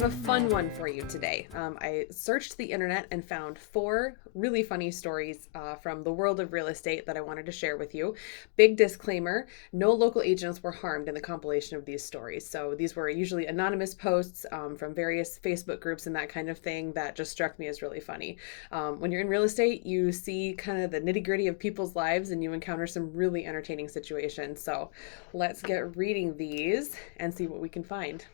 have a fun one for you today. I searched the internet and found 4 really funny stories from the world of real estate that I wanted to share with you. Big disclaimer, no local agents were harmed in the compilation of these stories. So these were usually anonymous posts from various Facebook groups and that kind of thing that just struck me as really funny. When you're in real estate, you see kind of the nitty-gritty of people's lives and you encounter some really entertaining situations. So let's get reading these and see what we can find.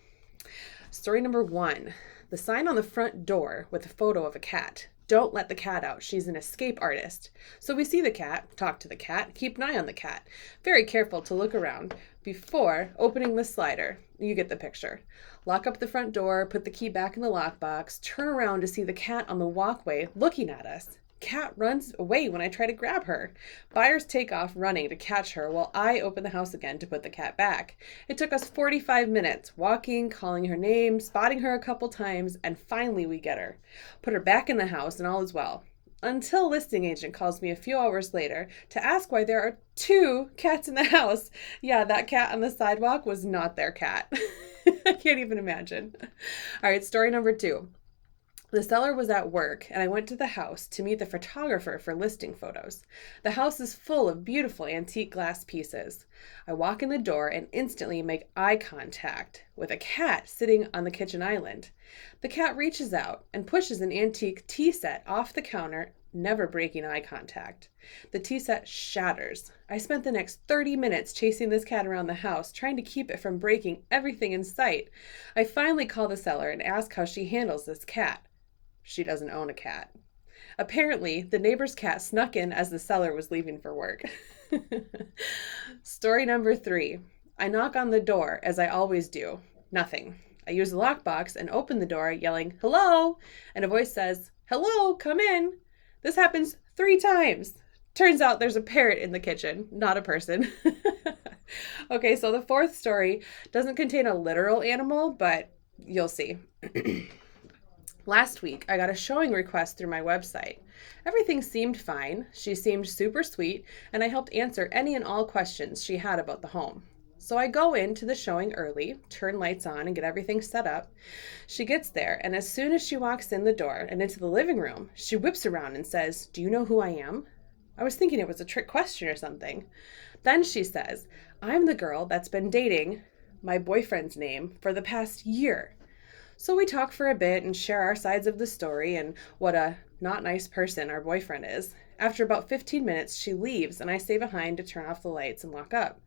Story number 1, the sign on the front door with a photo of a cat. Don't let the cat out. She's an escape artist. So we see the cat, talk to the cat, keep an eye on the cat. Very careful to look around before opening the slider. You get the picture. Lock up the front door, put the key back in the lockbox, turn around to see the cat on the walkway looking at us. Cat runs away when I try to grab her. Buyers take off running to catch her while I open the house again to put the cat back. It took us 45 minutes, walking, calling her name, spotting her a couple times, and finally we get her. Put her back in the house and all is well. Until listing agent calls me a few hours later to ask why there are 2 cats in the house. Yeah, that cat on the sidewalk was not their cat. I can't even imagine. All right, story number 2. The seller was at work, and I went to the house to meet the photographer for listing photos. The house is full of beautiful antique glass pieces. I walk in the door and instantly make eye contact with a cat sitting on the kitchen island. The cat reaches out and pushes an antique tea set off the counter, never breaking eye contact. The tea set shatters. I spent the next 30 minutes chasing this cat around the house, trying to keep it from breaking everything in sight. I finally call the seller and ask how she handles this cat. She doesn't own a cat. Apparently, the neighbor's cat snuck in as the seller was leaving for work. Story number 3. I knock on the door, as I always do. Nothing. I use the lockbox and open the door, yelling, "Hello!" And a voice says, "Hello, come in." This happens 3 times. Turns out there's a parrot in the kitchen, not a person. Okay, so the 4th story doesn't contain a literal animal, but you'll see. Last week, I got a showing request through my website. Everything seemed fine. She seemed super sweet, and I helped answer any and all questions she had about the home. So I go into the showing early, turn lights on, and get everything set up. She gets there, and as soon as she walks in the door and into the living room, she whips around and says, "Do you know who I am?" I was thinking it was a trick question or something. Then she says, "I'm the girl that's been dating my boyfriend's name for the past year." So we talk for a bit and share our sides of the story and what a not nice person our boyfriend is. After about 15 minutes, she leaves and I stay behind to turn off the lights and lock up.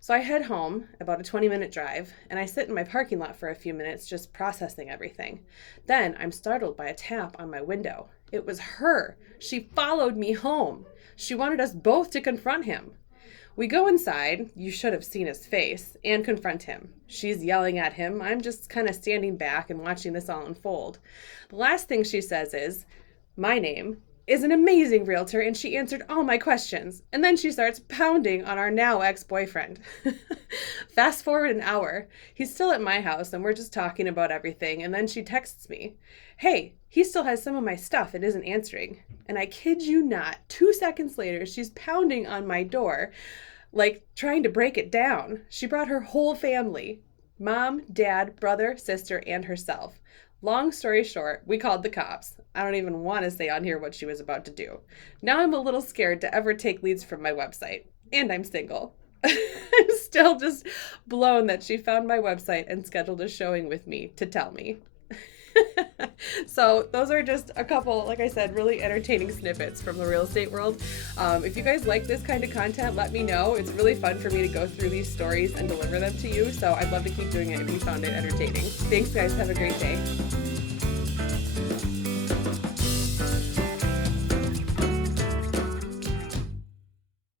So I head home, about a 20-minute drive, and I sit in my parking lot for a few minutes just processing everything. Then I'm startled by a tap on my window. It was her. She followed me home. She wanted us both to confront him. We go inside, you should have seen his face, and confront him. She's yelling at him. I'm just kind of standing back and watching this all unfold. The last thing she says is, "My name is an amazing realtor, and she answered all my questions." And then she starts pounding on our now ex-boyfriend. Fast forward an hour. He's still at my house, and we're just talking about everything, and then she texts me, "Hey, he still has some of my stuff and isn't answering." And I kid you not, 2 seconds later, she's pounding on my door, like trying to break it down. She brought her whole family, mom, dad, brother, sister, and herself. Long story short, we called the cops. I don't even want to say on here what she was about to do. Now I'm a little scared to ever take leads from my website. And I'm single. I'm still just blown that she found my website and scheduled a showing with me to tell me. So those are just a couple, like I said, really entertaining snippets from the real estate world. If you guys like this kind of content, let me know. It's really fun for me to go through these stories and deliver them to you. So I'd love to keep doing it if you found it entertaining. Thanks, guys. Have a great day.